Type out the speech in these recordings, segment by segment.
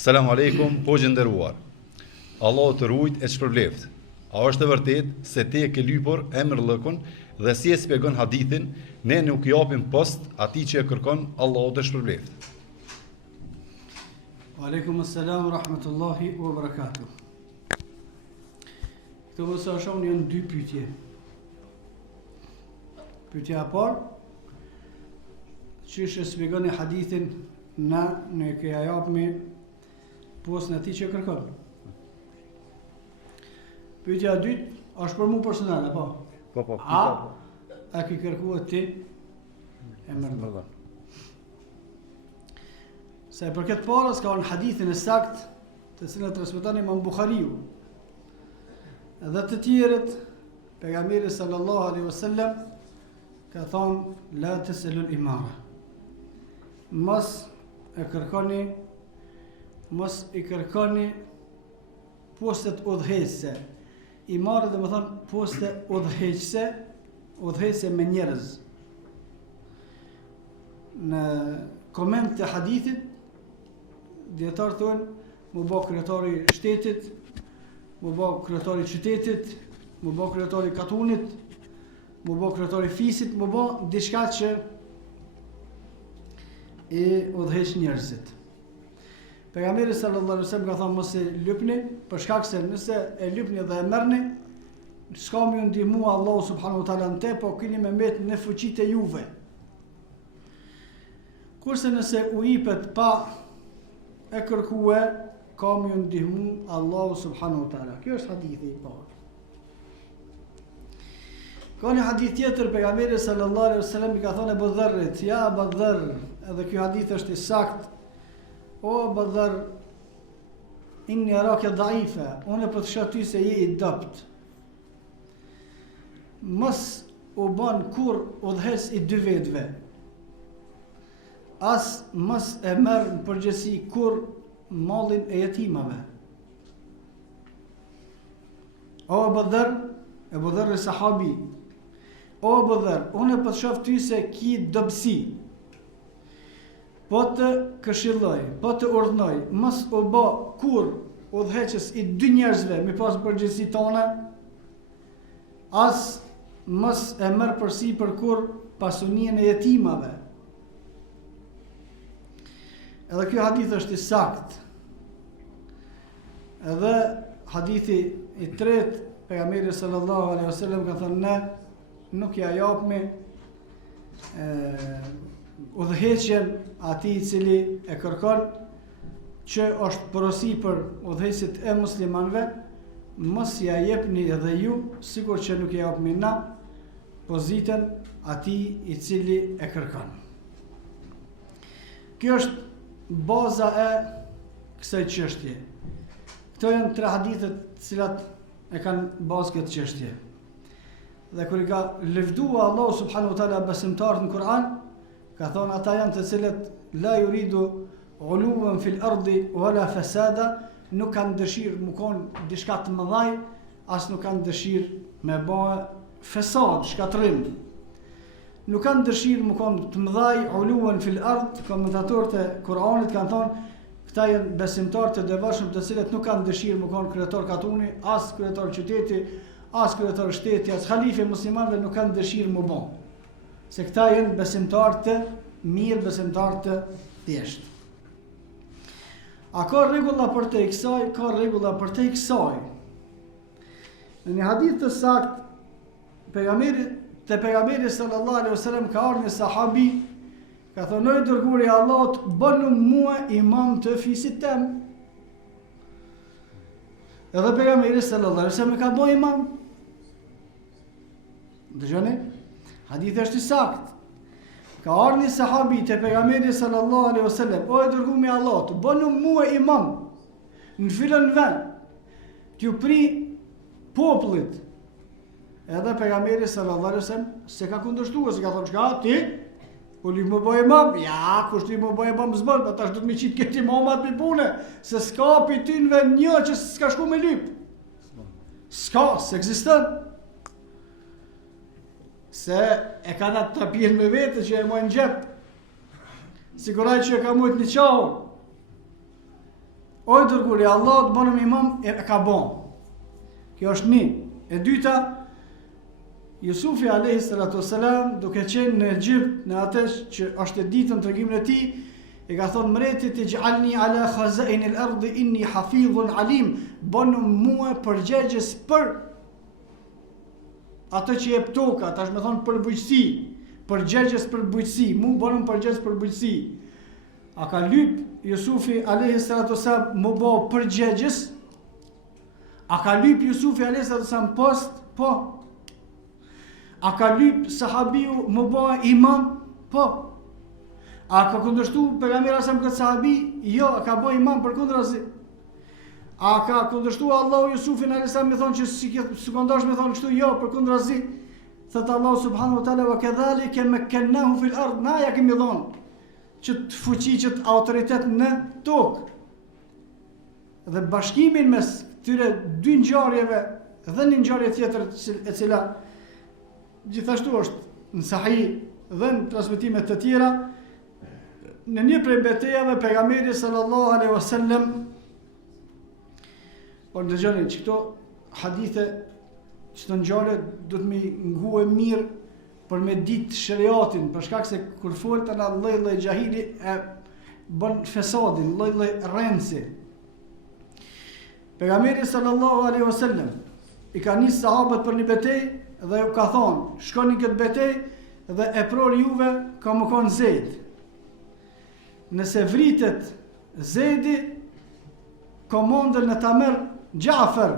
Selam aleikum, po gjënderuar. Allahu të ruajt e shpërbleft. A është e vërtet se ti e ke lypur emër lëkun dhe si e shpjegon hadithin, ne nuk japim post atij që e kërkon Allahu të shpërbleft. Aleikum assalam rahmatullahi wa barakatuh. Këto vësa shumë janë dy pyetje. Pyetja e parë, çish e shpjegoni hadithin na ne ke japmi post në ti që kërkon. Pyetja e dytë është për mua personale, po. Po. A ke kërkuar ti emër lëkun? Se për këtë parës ka në hadithin e sakt të cilën transmeton Imam Buhariu dhe të tjerët, pejgamberi sallallahu alaihi wasallam ka thonë la tasalul imara. Mos i kërkoni postet udhëheqëse. Imara dhe më thonë poste udhëheqëse me njerëz. Në koment të hadithit dietar thonë mu bë kryetari i shtetit, mu bë kryetari i qytetit, mu bë kryetari i katunit, mu bë kryetari i fisit, mu bë diçka që i udhëheq njerëzit. Pejgamberi sallallahu alaihi wasallam ka thënë mos e lypni, për shkak se nëse e lypni dhe e merrni, s'ka më ju ndihmu Allahu subhanahu wa taala në te, po keni me mbet në fuqitë e juve. Kurse nëse u jepet pa e kërkue, ka më ju ndihmu Allahu subhanahu wa taala. Kjo është hadithi i parë. Ka një hadith tjetër, pejgamberi sallallahu alaihi wasallam i ka thënë Abu Dharrit, ja Abu Dharr, edhe ky hadith është i saktë. O Abu Dharr, inni araka dhaifa, unë po të shoh ty se je i dopt. Mos u bën kur udhëhes i dy vetëve. As mos e merr në përgjithësi kur mallin e jetimave. O Abu Dharr sahabi. O Abu Dharr, unë po të shoh ty se ki dobësi. Po të këshilloj, po të urdhnoj, mos u bë kur udhëheqës i dy njerëzve me pas përgjegjësi tona, as mos e merr përsipër kur pasuninë e jetimave. Edhe ky hadith është i saktë. Edhe hadithi i tretë, pejgamberi sallallahu alaihi wasallam ka thënë ne nuk ja japmi udhëheqjen atij i cili e kërkon, që është porosi për udhëheqësit e muslimanëve, mos ja jepni edhe ju, sikur që nuk ja japmi na pozitën atij i cili e kërkon. Kjo është baza e kësaj çështje. Këto janë tre hadithet të cilat e kanë bazë këtë çështje. Dhe kur i ka lëvdua Allahu subhanahu wa taala besimtarët në Kur'an, ka thonë ata janë të cilët la yuridu uluwan fil ardi wala fasada, nuk kanë dëshirë më konë diçka të mëdhaj, as nuk kanë dëshirë me bëhe fesad, shkatrim. Nuk kanë dëshirë më konë të mëdhaj, uluwan fil ard, komentatorët e Kur'anit kanë thonë këta janë besimtarë të devotshëm të cilët nuk kanë dëshirë më konë kryetar katuni, as kryetar qyteti, as kryetar shteti, as halife muslimanëve nuk kanë dëshirë më bëhe. Se këta janë besimtarë të mirë, besimtarë të thjeshtë. A ka rregulla për te kësaj? Ka rregulla për te kësaj. Në një hadith të saktë, pejgamberi sallallahu alaihi wasallam ka ardhur një sahabi, ka thënë o dërguari i Allahut, bënu mua imam të fisit tem. Edhe pejgamberi sallallahu alaihi wasallam ka bëu imam. Dëgjoni? Hadithi është i saktë. Ka ardhur një sahabi te pejgamberi sallallahu alaihi wasallam, o dërguari i Allahut, bënu mua imam në filën vend. T'ju pri popullit. Edhe pejgamberi sallallahu alaihi wasallam se ka kundërshtuar, se ka thonë çka ti? Po li më bëj imam? Ja, kush ti më bëj imam s'bën, tash do të më qit këtë imamat me punë, se s'ka pi ty në vend një që s'ka shku me lyp. S'ka, s'ekziston. Se e ka datë të pjenë me vete që e mojnë gjep. Siguraj që e ka mujtë një qahur. o i dërguari i Allahut, bënëm imam, e ka bon. Kjo është një. E dyta, Jusufi alayhi salatu wassalam, duke qenë në Egjipt, në atë që është e ditën tregimin e tij, e ka thonë mretit e gjallni ala khazain al-ardi inni hafidhun alim, bënë mua përgjegjës për atë që jep toka, tash me thonë për bujqësi, përgjegjës për bujqësi, mu bënëm përgjegjës për bujqësi. A ka lyp Jusufi alayhi salatu wassalam mu bë përgjegjës? A ka lyp Jusufi alayhi salatu wassalam post? Po. A ka lyp sahabiu mu bë imam? Po. A ka kundërshtu pejgamberi asam këtë sahabi? Jo, a ka bë imam përkundrazi. A ka kundërshtu Allahu Jusufin alayhis salam, më thonë që si kondash më thonë kështu? Jo, përkundrazi. Thot Allahu subhanahu wa taala wa kadhalika makkannahu fil ard, na ja kemi dhënë që të fuqi, që të autoritet në tokë. Dhe bashkimin mes këtyre dy ngjarjeve dhe një ngjarje tjetër e cila gjithashtu është në Sahih dhe në transmetime të tjera, në një prej betejave pejgamberi sallallahu alaihi wasallam, por dëgjoni që këto hadithe, që të ngjarje do të më nguhe mirë për me ditë shariatin, për shkak se kur fol tani lloj xahili e bën fesadin, lloj rrensi. Pejgamberi sallallahu alaihi wasallam i ka nis sahabët për një betejë dhe u ka thonë, shkoni këtë betejë dhe e prori juve ka më konë Zeid. Nëse vritet Zeidi, komandën në ta merr Gjafer.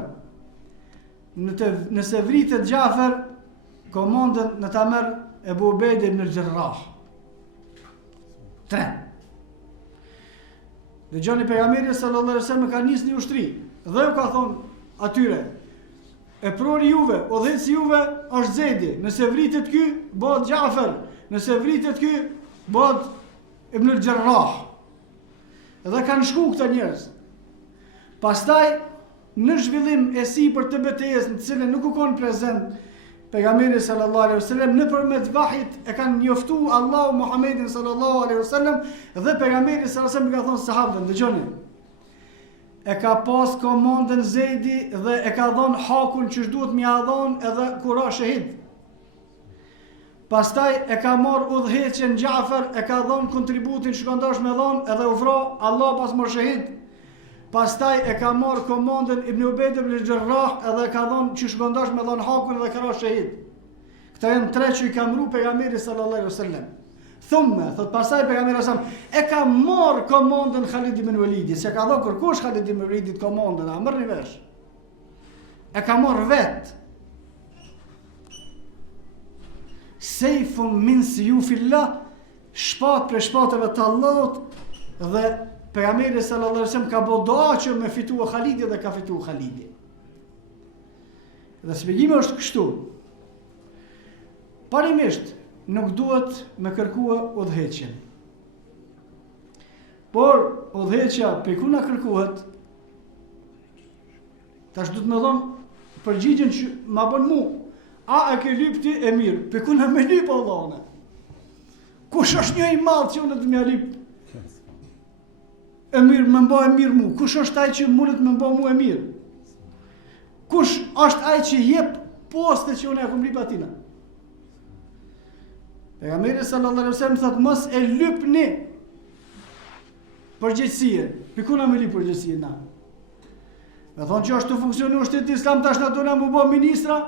Nëse vritet Gjafer, komandën në ta merr Ebu Ubejde ibn al-Jarrah. 3. Dhe gjoni pejgamberi sallallahu alaihi wasallam ka nis një ushtri dhe u ka thonë atyre, e prori juve, udhëheci juve është Zeidi. Nëse vritet ky, bëhet Gjafer. Nëse vritet ky, bëhet Ibn al-Jarrah. Dhe kanë shku këta njerëz. Pastaj në zhvillim e sipër të betejës, në të cilën nuk u kon prezent pejgamberi sallallahu alaihi wasallam, nëpërmjet vahit e kanë njoftuar Allahu Muhammedin sallallahu alaihi wasallam dhe pejgamberi sallallahu alaihi wasallam i ka thonë sahabëve, dëgjoni. E ka pas komandën Zeidi dhe e ka dhënë hakun që duhet më ia dhon edhe kur ra shahid. Pastaj e ka marr udhëheqjen Gjafer, e ka dhënë kontributin që kandash me dhon edhe u vra Allah pas mor shahid. Pastaj e ka marr komandën Ibn Ubejd ibn al-Jarrah edhe ka dhënë që kandash me dhon hakun edhe ka ra shahid. Këta janë 3 që i ka mru pejgamberi sallallahu alaihi wasallam. Thumë, thot pastaj pejgamberi sallallahu alaihi wasallam e ka marr komandën Khalid ibn Walidi, se ka dhënë kërkosh Khalid ibn Walidit komandën, a merrni vesh. E ka marr vet. Sejfun min siyufillah, shpat për shpatëve të Allahut, dhe pejgamberi sallallahu alaihi wasallam ka bërë dua që me fitua Khalidi dhe ka fitua Khalidi. Dhe shpjegimi është kështu. Parimisht nuk duhet me kërkua udhëheqjen. Por udhëheqja për ku na kërkohet, tash duhet me dhënë përgjigjen që ma bën mu. A e ke lyp ti e mirë, për ku në me lyp Allahune? Kush është një i madh që unë të më lyp? E mirë, më mba e mirë mu. Kush është ai që mundet më mba mu e mirë? Kush është ai që jep poste që unë e kom lyp atina? Pejgamberi sallallahu alaihi wasallam thotë mos e lypni përgjegjësie. Për ku në me lyp përgjegjësie na? Me thonë që është të funksionu shteti islam, tash na do na më bë ministra?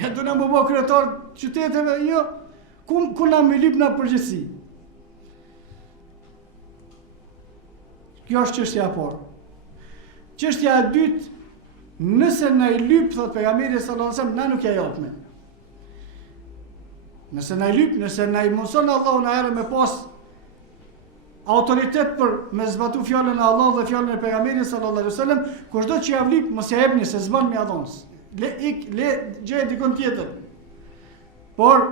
Ja do na më bë kryetar qyteteve, jo. Ku na më lyp na përgjithësi? Kjo është çështja e parë. Çështja e dytë, nëse na i lyp, thot pejgamberi sallallahu alajhi wasallam, na nuk ja japme. Nëse na i lyp, nëse na i mëson Allahu na herë me pas autoritet për me zbatu fjalën e Allahut dhe fjalën e pejgamberit sallallahu alajhi wasallam, kushdo që ja lyp, mos ja jepni se s'bën me adhons. Le gjej dikon tjetër. Por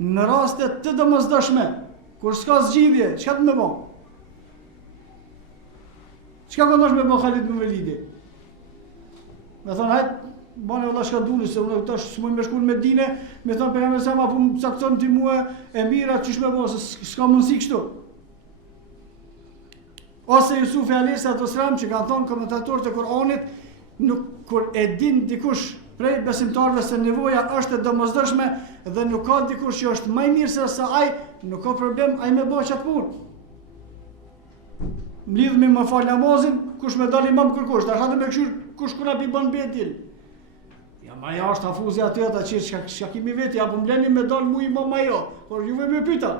në raste të domosdoshme, kur s'ka zgjidhje, çka të më bë? Çka këndosh me bë Khalid ibn Walidi? Me thonë, hajt, bane valla shka duni, se unë tash s'moj me shku në Medinë, me thonë pejgamberi sa apo më cakton ti mua e mira, çish me bë, se s'ka mundësi kështu. Ose Jusufi a.s. që kanë thonë komentatorët e Kur'anit, nuk kur e din dikush prej besimtarëve se nevoja është e domosdoshme dhe nuk ka dikush që është më i mirë se sa ai, nuk ka problem ai me bëj çat punë. Mlidhemi më fal namazin, kush më dal imam kërkosh, tash atë me këshir kush kur api bën betil. Ja ma ja është hafuzi aty ata që çka kimi vetë, apo mbleni me dal mu imam ajo, por juve më pyeta.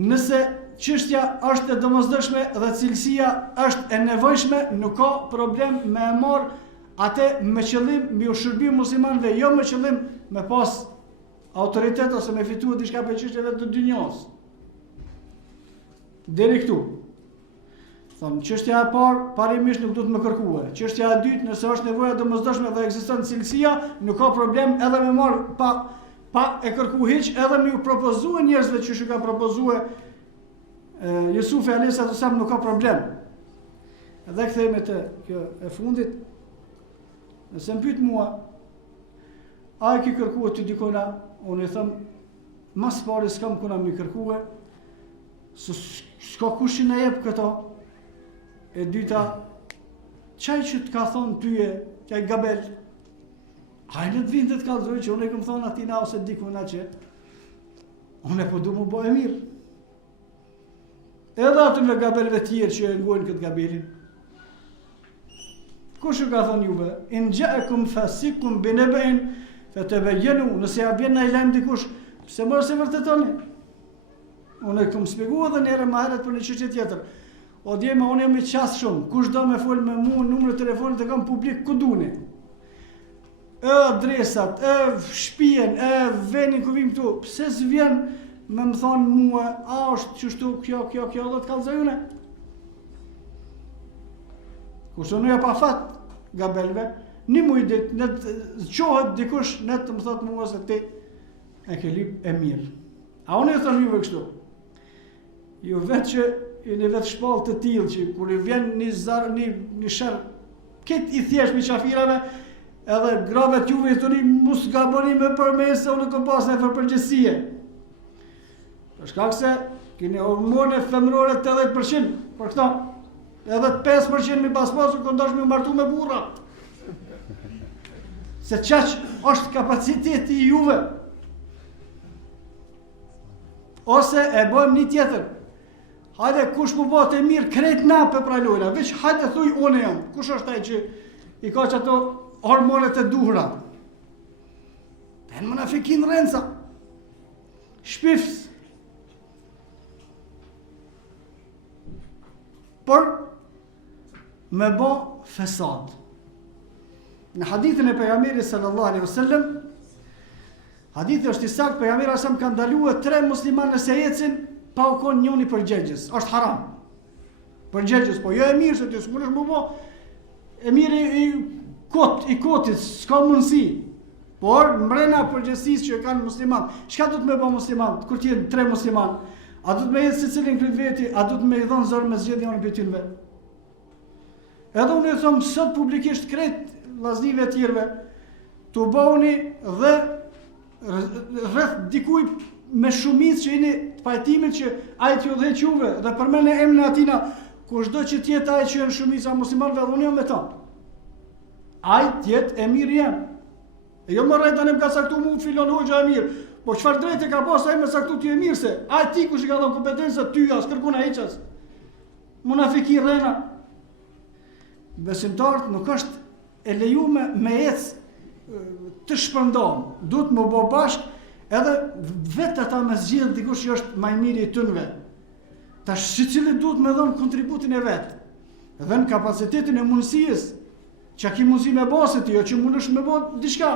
Nëse çështja është e domosdoshme dhe cilësia është e nevojshme, nuk ka problem me e marr atë me qëllim me u shërbim muslimanëve, jo me qëllim me pas autoritet ose me fitu diçka për çështjeve të dynjos. Deri këtu. Thonë, çështja e parë, parimisht nuk duhet më kërkue. Çështja e dytë, nëse është nevoja domosdoshme dhe ekziston cilësia, nuk ka problem edhe me marr pa e kërku hiç, edhe me ju propozue njerëzve që shu ka propozue Jusufi a.s. nuk ka problem. Edhe kthehemi te kjo e fundit. Nëse më pyet mua, a e ki kërkue të dikona, unë i them, mas pari s'kam kuna mi kërkue, s'ka kushin e jep këto. E dyta, qaj që të ka thonë tyje, qaj gabel, hajnë të vinë të kalzoj që unë e këmë thonë atina ose dikuna që unë e po du mu bo e mirë. Edhe atë me gabelve tjerë që e ngojnë këtë gabelin. Kush ka thonë juve? In gja'akum fasikum bineba'in fatabajjanu, nëse ja bjen në i lajm dikush, pse mos e vërtetoni? Unë e këmë spjegu edhe njëre më herët për një çështje tjetër. O djema, unë jam i qasë shumë, kush do me folë me mu, numër të telefonit e kam publik ku duni. E adresat, e shtëpinë, e vendin ku vim këtu, pse s'vjen me më thonë mua, a është qështu, kjo, dhe të kallëzojune. Kurse unë ja pa fat gabelve, një mujdit, në të qohet dikush, në të më thotë mua se ti e ke lip e mirë. A unë e thënë juve kështu, ju vetë që jeni vetë shpallë të tillë që kur i vjen një shërë këtë i thjesht me qafirave, edhe grave t'juve i thoni mos gaboni me përmese, unë kam pas në përgjësie. Për shkak se keni hormone femërore 80% për këta, edhe 5% mi pas pasur kur ndosh me martu me burra. Se qaq është kapaciteti i juve. Ose e bëjmë një tjetër. Hajde, kush mu bëhet e mirë, krejt na për pralojna, veç hajde thuj unë jam, kush është ai që i ka që ato hormonet e duhura. Ten më në fikin renca, shpifës. Por, me bo fesad. Në hadithin e pejgamberit sallallahu alaihi wasallam, hadithi është i saktë, pejgamberi asam ka ndaluar 3 muslimanë se ecin pa u kon njëni përgjegjës, është haram. Përgjegjës, po jo e mirë se ti s'mundesh më bo, e mirë i kotit, s'ka mundësi. Por, mrena përgjësisë që kanë musliman, çka do të me bo musliman, kur t'jenë 3 musliman, a do të me jetë se cilin këtë veti, a do të me i dhonë zorë me zgjedhje unë për tynve. Edhe unë e thomë sot publikisht krejt vllaznive tjerve, të bëuni dhe rreth dikuj me shumicë që jeni të pajtimit që ajtë ju dhe quve dhe përmene emrin atina, kushdo që tjetë ajtë që janë shumica muslimanëve dhe unë jam me ta. Ajtë tjetë e mirë janë. E jo më rejtë anë më ka saktu mu filon hoxha e mirë, po qëfar drejt e ka pas ajtë me saktu t'ju e mirë se, ajtë ti kush i ka dhënë kompetenca tyja, s'kërkuna heqas. Munafiki rrena. Besimtarët nuk është e lejume me ecë të shpërndon, duhet më bo bashkë, edhe vetë ata me zgjidhë dikush që është më i miri i tënve. Tash secili duhet me dhënë kontributin e vet. Edhe në kapacitetin e mundësisë, që ki mundësi me bosë ti, jo që mundesh me bë diçka.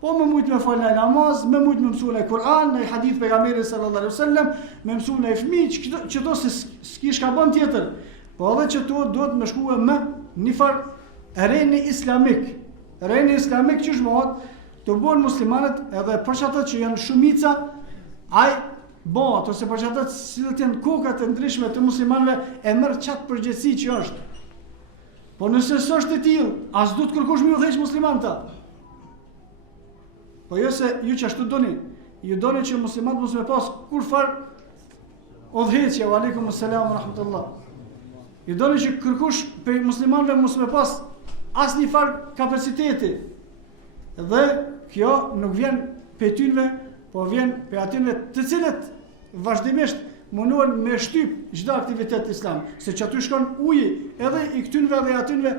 Po me mujt me fal namaz, me mujt me mësua në Kur'an, në hadith pejgamberit sallallahu alaihi wasallam, me mësua në fëmijë, që to se s'kish ka bën tjetër. Po edhe që to duhet me shkuë më një farë reni islamik. Reni islamik që shmohet të bëhen muslimanët edhe për çata që janë shumica, ai bëhet ose për çata që janë kokat e ndryshme të muslimanëve e merr çat përgjegjësi që është. Po nëse s'është e tillë, as duhet kërkosh më udhëheq muslimanëta. Po jo se ju që ashtu doni, ju doni që muslimanët mos me pas kur far udhëheqje, wa aleikum assalam wa rahmatullah. I doni që kërkush për muslimanëve mos me pas asnjë farë kapaciteti. Dhe kjo nuk vjen për tynve, po vjen për atyre të cilët vazhdimisht munduan me shtyp çdo aktivitet islam, se që aty shkon uji, edhe i këtynve dhe atynve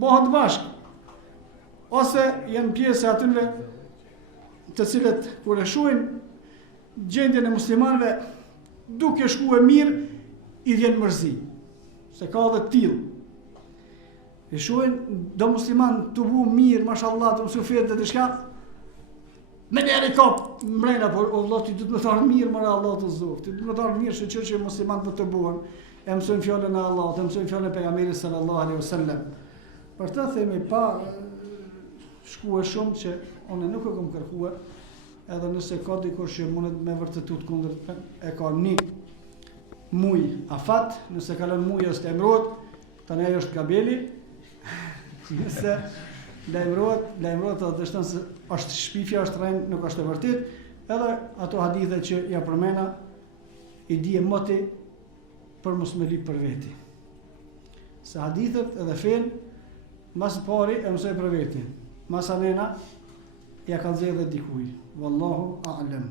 bëhet bashkë. Ose janë pjesë e atynve të cilët kur e shohin gjendjen e muslimanëve duke shkuar mirë, i vjen mërzi. Se ka edhe tillë. E shohin do musliman të bu mirë, mashallah, të mësu fetë dhe diçka, me njerë i kap mrena, por o Allah, ti du të më tharë mirë, mëra Allah të zovë, ti du të më tharë mirë, shëqër që musliman të të buën, e mësojnë fjallën e Allah, e mësojnë fjallën e pejgamberit sallallahu alaihi wasallam. Për të themi pa shkue shumë që one nuk e kom kërkue, edhe nëse ka dikush që mundet me vërtetu të kundër, e ka një muj afat, nëse kalon muj është emrot, tani ajo është gabeli, nëse lajmërohet të dështon se është shpifja, është rrejnë, nuk është e vërtet, edhe ato hadithe që ja përmena, i dije moti për mos me lip për veti. Se hadithet edhe fen, mas pari e mësoj për veti, mas anena, ja ka zedhe dikuj. Wallahu a'lam.